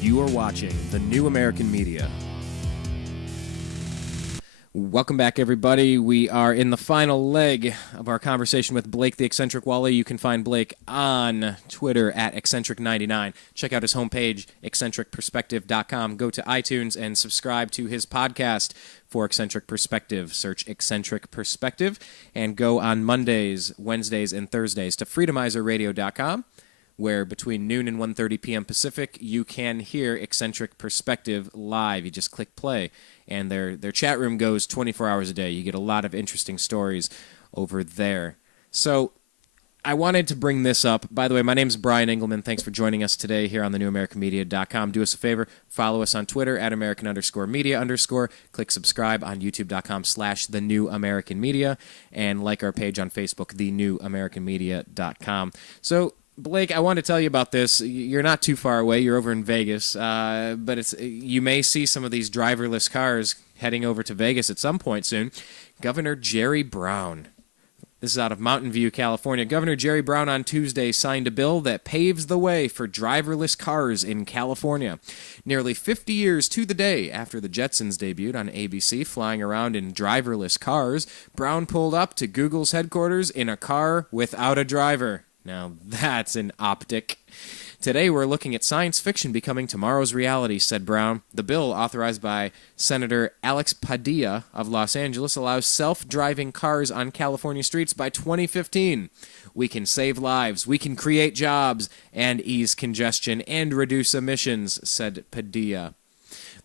You are watching The New American Media. Welcome back, everybody. We are in the final leg of our conversation with Blake the Eccentric Walley. You can find Blake on Twitter at Eccentric99. Check out his homepage, eccentricperspective.com. Go to iTunes and subscribe to his podcast for Eccentric Perspective. Search Eccentric Perspective and go on Mondays, Wednesdays, and Thursdays to freedomizerradio.com, where between noon and 1:30 p.m. Pacific, you can hear Eccentric Perspective live. You just click play, and their chat room goes 24 hours a day. You get a lot of interesting stories over there. So I wanted to bring this up. By the way, my name is Brian Engelman. Thanks for joining us today here on thenewamericanmedia.com. Do us a favor, follow us on Twitter at American_media_. Click subscribe on youtube.com/thenewamericanmedia, and like our page on Facebook, thenewamericanmedia.com. So Blake, I want to tell you about this. You're not too far away. You're over in Vegas, but you may see some of these driverless cars heading over to Vegas at some point soon. Governor Jerry Brown. This is out of Mountain View, California. Governor Jerry Brown on Tuesday signed a bill that paves the way for driverless cars in California. Nearly 50 years to the day after the Jetsons debuted on ABC, flying around in driverless cars, Brown pulled up to Google's headquarters in a car without a driver. Now, that's an optic. Today, we're looking at science fiction becoming tomorrow's reality, said Brown. The bill, authorized by Senator Alex Padilla of Los Angeles, allows self-driving cars on California streets by 2015. We can save lives, we can create jobs, and ease congestion and reduce emissions, said Padilla.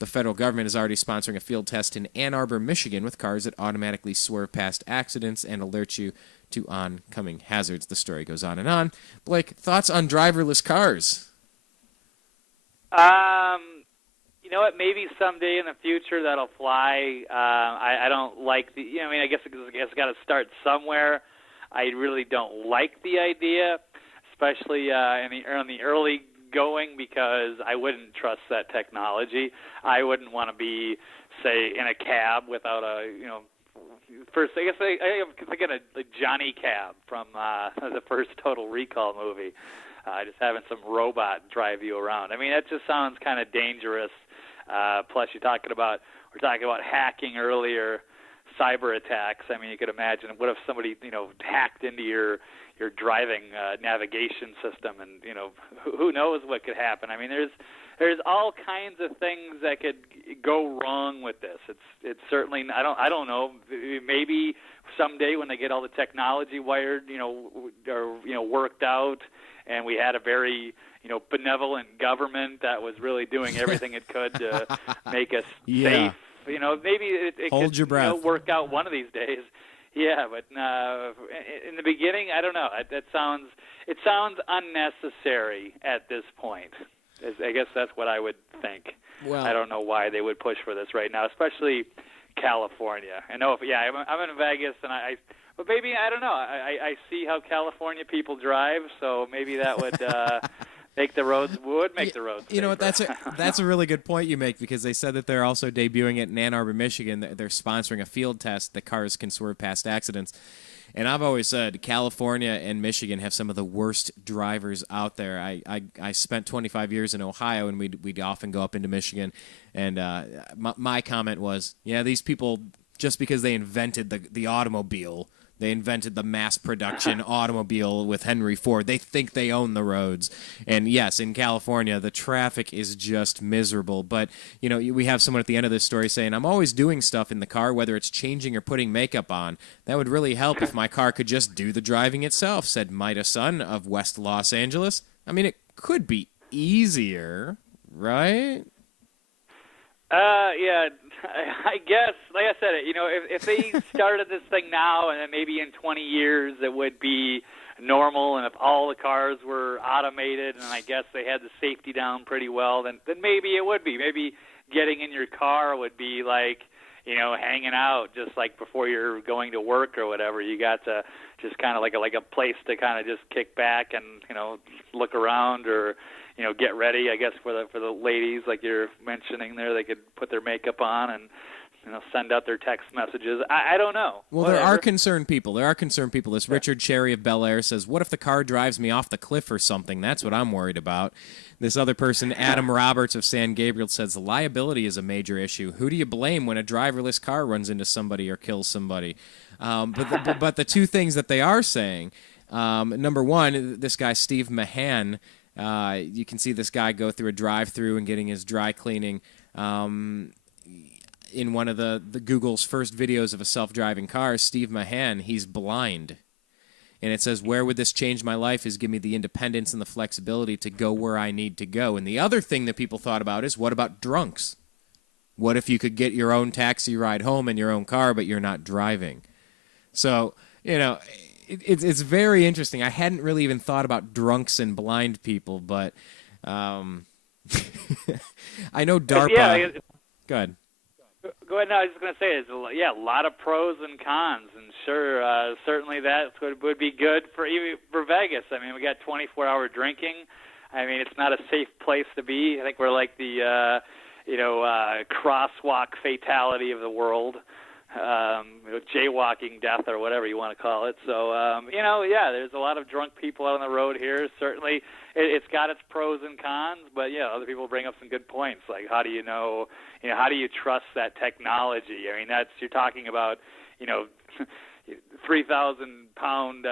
The federal government is already sponsoring a field test in Ann Arbor, Michigan, with cars that automatically swerve past accidents and alert you to oncoming hazards. The story goes on and on. Blake, thoughts on driverless cars? You know what? Maybe someday in the future that'll fly. I don't like the. I guess it's got to start somewhere. I really don't like the idea, especially in the early going, because I wouldn't trust that technology. I wouldn't want to be, say, in a cab without a, first, I guess I'm thinking of Johnny Cab from the first Total Recall movie, just having some robot drive you around. I mean, that just sounds kind of dangerous. Plus, we're talking about hacking earlier, cyber attacks. I mean, you could imagine, what if somebody, hacked into your driving navigation system, and who knows what could happen. I mean, there's all kinds of things that could go wrong with this. It's certainly, I don't know, maybe someday when they get all the technology wired, or worked out, and we had a very benevolent government that was really doing everything it could to make us safe. Maybe it Hold could your breath. Work out one of these days. Yeah, but in the beginning, I don't know. It sounds unnecessary at this point. I guess that's what I would think. Well, I don't know why they would push for this right now, especially California. I know, I'm in Vegas, but maybe, I don't know. I see how California people drive, so maybe that would make the roads safer. You know what? That's a really good point you make, because they said that they're also debuting it in Ann Arbor, Michigan. They're sponsoring a field test that cars can swerve past accidents. And I've always said California and Michigan have some of the worst drivers out there. I spent 25 years in Ohio, and we'd often go up into Michigan. And my comment was, these people, just because they invented the automobile, they invented the mass production automobile with Henry Ford, they think they own the roads. And yes, in California, the traffic is just miserable. But, we have someone at the end of this story saying, I'm always doing stuff in the car, whether it's changing or putting makeup on. That would really help if my car could just do the driving itself, said Maida Sun of West Los Angeles. I mean, it could be easier, right? Yeah, I guess, like I said, if they started this thing now, and then maybe in 20 years it would be normal, and if all the cars were automated, and I guess they had the safety down pretty well, then maybe it would be. Maybe getting in your car would be like, hanging out just like before you're going to work or whatever. You got to just kind of like a place to kind of just kick back and, look around, or get ready, I guess, for the ladies, like you're mentioning there. They could put their makeup on and send out their text messages. I don't know. Well, Whatever. there are concerned people. This Richard Cherry of Bel Air says, what if the car drives me off the cliff or something? That's what I'm worried about. This other person, Adam Roberts of San Gabriel, says liability is a major issue. Who do you blame when a driverless car runs into somebody or kills somebody? But the two things that they are saying, number one, this guy, Steve Mahan, you can see this guy go through a drive-through and getting his dry cleaning in one of the Google's first videos of a self-driving car. Steve Mahan, he's blind. And it says, where would this change my life is give me the independence and the flexibility to go where I need to go. And the other thing that people thought about is, what about drunks? What if you could get your own taxi ride home in your own car, but you're not driving? So, it's very interesting. I hadn't really even thought about drunks and blind people, but I know DARPA. Yeah, Go ahead. Go ahead. No, I was just going to say, a lot of pros and cons, and sure, certainly that would be good for Vegas. I mean, we got 24-hour drinking. I mean, it's not a safe place to be. I think we're like the crosswalk fatality of the world, jaywalking death or whatever you want to call it. So, there's a lot of drunk people out on the road here. Certainly, it's got its pros and cons, but other people bring up some good points. Like, how do you know? How do you trust that technology? I mean, you're talking about 3,000-pound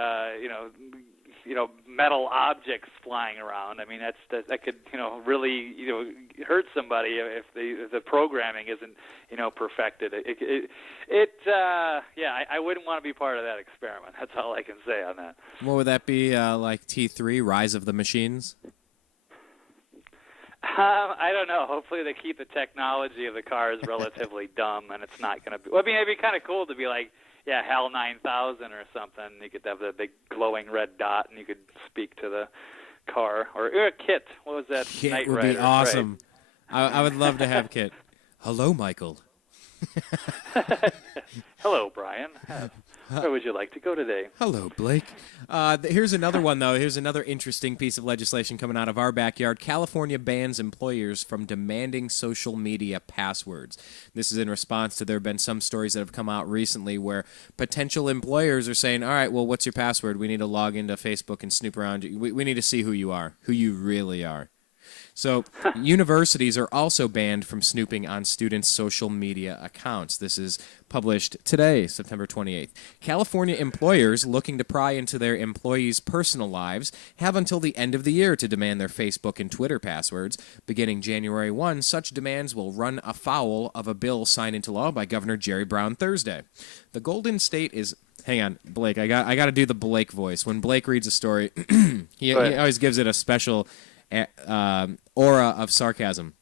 metal objects flying around. I mean, that could really hurt somebody if the programming isn't perfected. I wouldn't want to be part of that experiment. That's all I can say on that. What would that be, like T3, Rise of the Machines? I don't know. Hopefully they keep the technology of the cars relatively dumb, and it's not going to be. Well, I mean, it'd be kind of cool to be like, HAL 9000 or something. You could have the big glowing red dot, and you could speak to the car. Or KIT. What was that? KIT Knight would Rider, be awesome. Right. I would love to have KIT. Hello, Michael. Hello, Brian. Where would you like to go today? Hello, Blake. Here's another one, though. Here's another interesting piece of legislation coming out of our backyard. California bans employers from demanding social media passwords. This is in response to there have been some stories that have come out recently where potential employers are saying, all right, well, what's your password? We need to log into Facebook and snoop around. We need to see who you are, who you really are. So universities are also banned from snooping on students' social media accounts. This is published today, September 28th. California employers looking to pry into their employees' personal lives have until the end of the year to demand their Facebook and Twitter passwords. Beginning January 1, such demands will run afoul of a bill signed into law by Governor Jerry Brown Thursday. The Golden State is... Hang on, Blake. I got to do the Blake voice. When Blake reads a story, he always gives it a special... aura of sarcasm.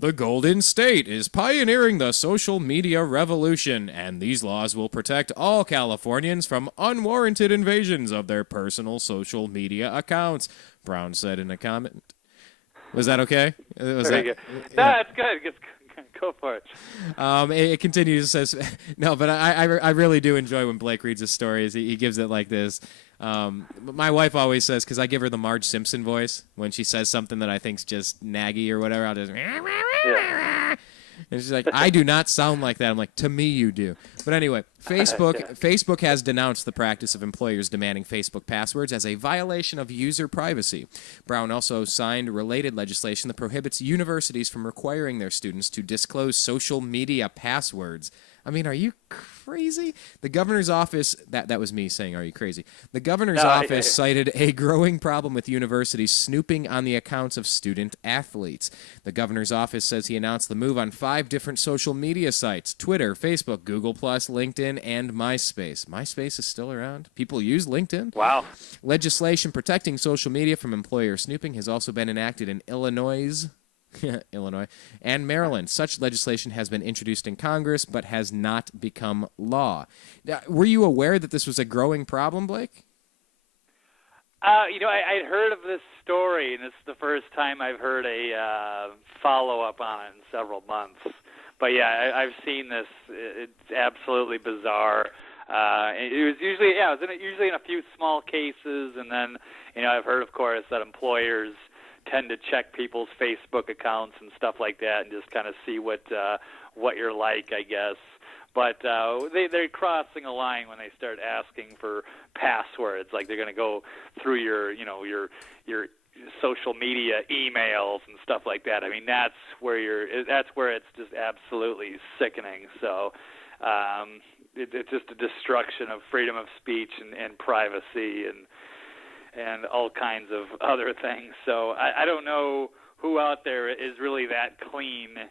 The Golden State is pioneering the social media revolution, and these laws will protect all Californians from unwarranted invasions of their personal social media accounts, Brown said in a comment. Was that okay? Very good. No, that's good. Just go for it. It continues, it says, no, but I really do enjoy when Blake reads his stories. He gives it like this. My wife always says, because I give her the Marge Simpson voice, when she says something that I think's just naggy or whatever, I'll just... Yeah. And she's like, I do not sound like that. I'm like, to me you do. But anyway, Facebook has denounced the practice of employers demanding Facebook passwords as a violation of user privacy. Brown also signed related legislation that prohibits universities from requiring their students to disclose social media passwords. I mean, are you crazy? The governor's office, that was me saying, are you crazy? The governor's office cited a growing problem with universities snooping on the accounts of student athletes. The governor's office says he announced the move on 5 different social media sites: Twitter, Facebook, Google+, LinkedIn, and MySpace. MySpace is still around. People use LinkedIn. Wow. Legislation protecting social media from employer snooping has also been enacted in Illinois and Maryland. Such legislation has been introduced in Congress but has not become law. Were you aware that this was a growing problem, Blake? I'd heard of this story, and it's the first time I've heard a follow-up on it in several months. But yeah, I've seen this. It's absolutely bizarre. It was usually in a few small cases, and then I've heard, of course, that employers tend to check people's Facebook accounts and stuff like that, and just kind of see what you're like, I guess. But they're crossing a line when they start asking for passwords. Like they're going to go through your social media emails and stuff like that. I mean, that's where it's just absolutely sickening. So it's just a destruction of freedom of speech and privacy and all kinds of other things. So I don't know who out there is really that clean.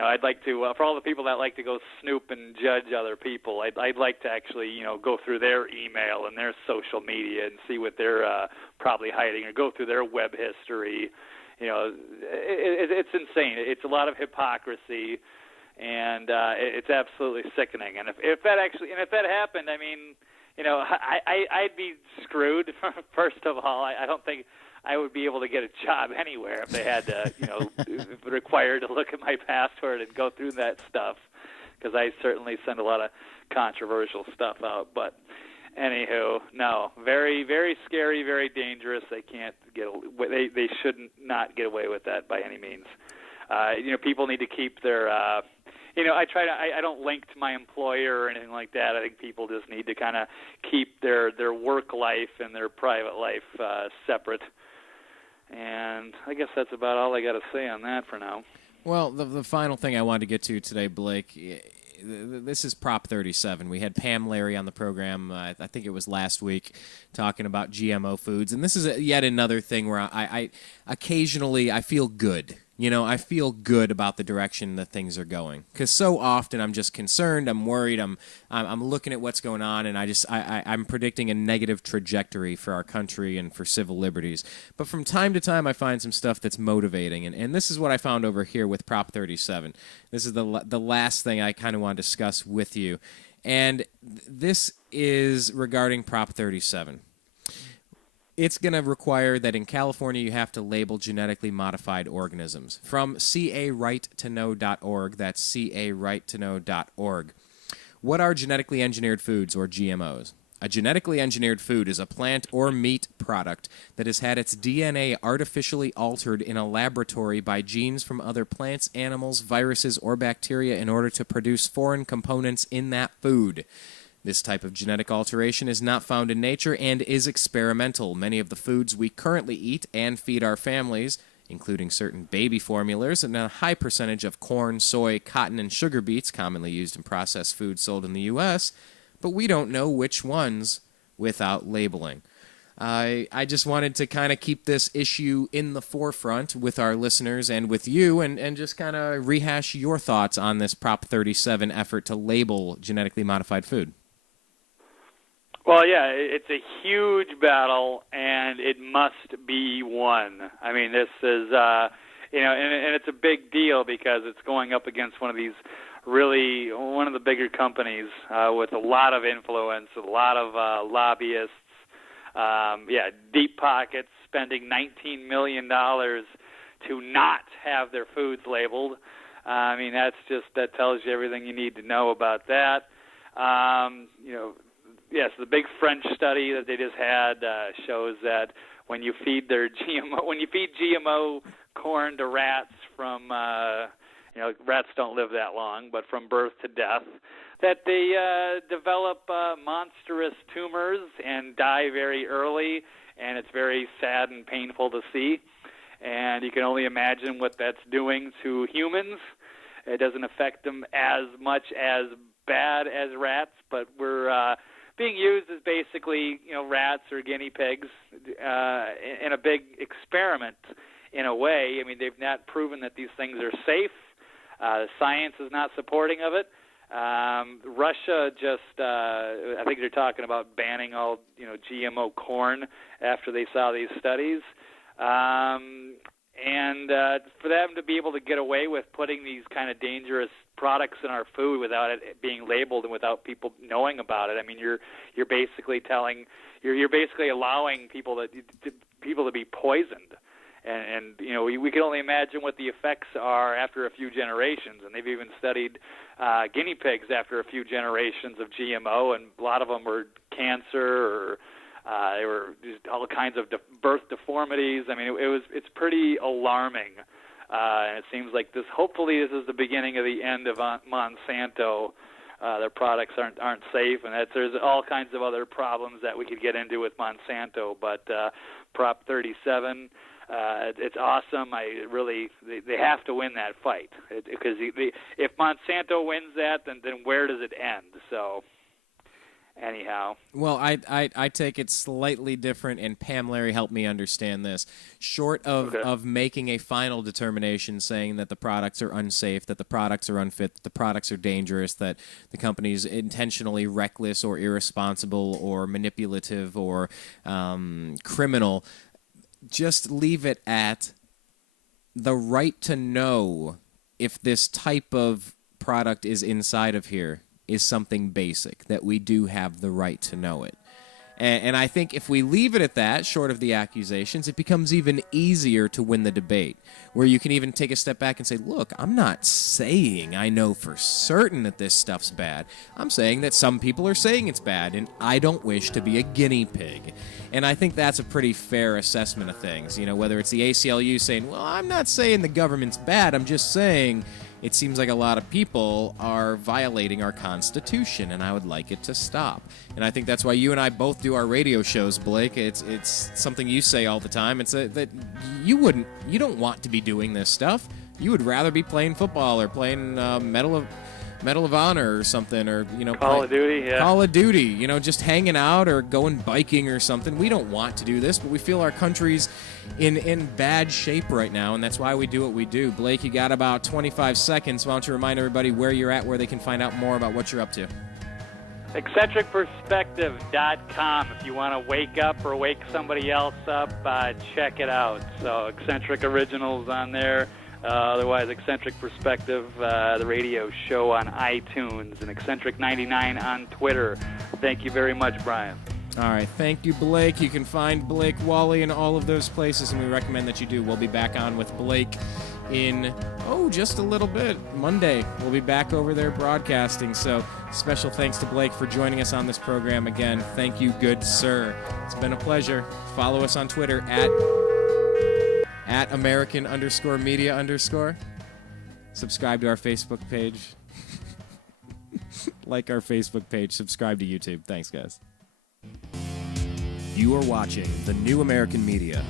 I'd like to, for all the people that like to go snoop and judge other people, I'd like to actually, go through their email and their social media and see what they're probably hiding, or go through their web history. It's insane. It's a lot of hypocrisy, and it's absolutely sickening. And if that happened, I mean, I'd be screwed. First of all, I don't think I would be able to get a job anywhere if they had to, if required to look at my password and go through that stuff, because I certainly send a lot of controversial stuff out. But anywho, no, very, very scary, very dangerous. They can't get away. They should not get away with that by any means. People need to keep their. I don't link to my employer or anything like that. I think people just need to kind of keep their work life and their private life separate. And I guess that's about all I got to say on that for now. Well, the final thing I wanted to get to today, Blake, this is Prop 37. We had Pam Larry on the program, I think it was last week, talking about GMO foods. And this is yet another thing where I occasionally I feel good. I feel good about the direction that things are going, because so often I'm just concerned, I'm worried, I'm looking at what's going on, and I'm predicting a negative trajectory for our country and for civil liberties. But from time to time, I find some stuff that's motivating, and this is what I found over here with Prop 37. This is the last thing I kind of want to discuss with you, and this is regarding Prop 37. It's going to require that in California you have to label genetically modified organisms. From carightToknow.org, that's carightToknow.org. What are genetically engineered foods, or GMOs? A genetically engineered food is a plant or meat product that has had its DNA artificially altered in a laboratory by genes from other plants, animals, viruses, or bacteria in order to produce foreign components in that food. This type of genetic alteration is not found in nature and is experimental. Many of the foods we currently eat and feed our families, including certain baby formulas and a high percentage of corn, soy, cotton, and sugar beets commonly used in processed foods sold in the U.S., but we don't know which ones without labeling. I just wanted to kind of keep this issue in the forefront with our listeners and with you, and just kind of rehash your thoughts on this Prop 37 effort to label genetically modified food. Well, yeah, it's a huge battle, and it must be won. I mean, this is, and it's a big deal because it's going up against one of the bigger companies with a lot of influence, a lot of lobbyists, deep pockets, spending $19 million to not have their foods labeled. I mean, that tells you everything you need to know about that. Yes, the big French study that they just had shows that when you feed GMO corn to rats from, rats don't live that long, but from birth to death, that they develop monstrous tumors and die very early, and it's very sad and painful to see. And you can only imagine what that's doing to humans. It doesn't affect them as much as bad as rats, but we're being used as basically, rats or guinea pigs in a big experiment in a way. I mean, they've not proven that these things are safe. Science is not supporting of it. Russia just, I think they're talking about banning all, GMO corn after they saw these studies. And for them to be able to get away with putting these kind of dangerous products in our food without it being labeled and without people knowing about it, I mean, you're basically allowing people to be poisoned, and we can only imagine what the effects are after a few generations. And they've even studied guinea pigs after a few generations of GMO, and a lot of them were cancer or There were just all kinds of birth deformities. I mean, it's pretty alarming. And it seems like hopefully this is the beginning of the end of Monsanto. Their products aren't safe, and there's all kinds of other problems that we could get into with Monsanto. But Prop 37, it's awesome. They have to win that fight, because if Monsanto wins that, then where does it end? So. Anyhow. Well, I take it slightly different, and Pam Larry helped me understand this. Short of making a final determination saying that the products are unsafe, that the products are unfit, that the products are dangerous, that the company's intentionally reckless or irresponsible or manipulative or criminal, just leave it at the right to know if this type of product is inside of here is something basic, that we do have the right to know it. And I think if we leave it at that, short of the accusations, it becomes even easier to win the debate, where you can even take a step back and say, look, I'm not saying I know for certain that this stuff's bad. I'm saying that some people are saying it's bad, and I don't wish to be a guinea pig. And I think that's a pretty fair assessment of things. You know, whether it's the ACLU saying, well, I'm not saying the government's bad, I'm just saying it seems like a lot of people are violating our Constitution, and I would like it to stop. And I think that's why you and I both do our radio shows, Blake. It's something you say all the time. It's that you don't want to be doing this stuff. You would rather be playing football or playing Medal of Honor or something, or Call of Duty, yeah. Call of Duty, just hanging out or going biking or something. We don't want to do this, but we feel our country's in bad shape right now, and that's why we do what we do. Blake, you got about 25 seconds. Why don't you remind everybody where you're at, where they can find out more about what you're up to? EccentricPerspective.com. If you want to wake up or wake somebody else up, check it out. So Eccentric Originals on there. Otherwise, Eccentric Perspective, the radio show on iTunes, and Eccentric 99 on Twitter. Thank you very much, Brian. All right, thank you, Blake. You can find Blake Walley in all of those places, and we recommend that you do. We'll be back on with Blake in, just a little bit. Monday, we'll be back over there broadcasting. So special thanks to Blake for joining us on this program again. Thank you, good sir. It's been a pleasure. Follow us on Twitter at American_media_. Subscribe to our Facebook page. Like our Facebook page. Subscribe to YouTube. Thanks, guys. You are watching The New American Media.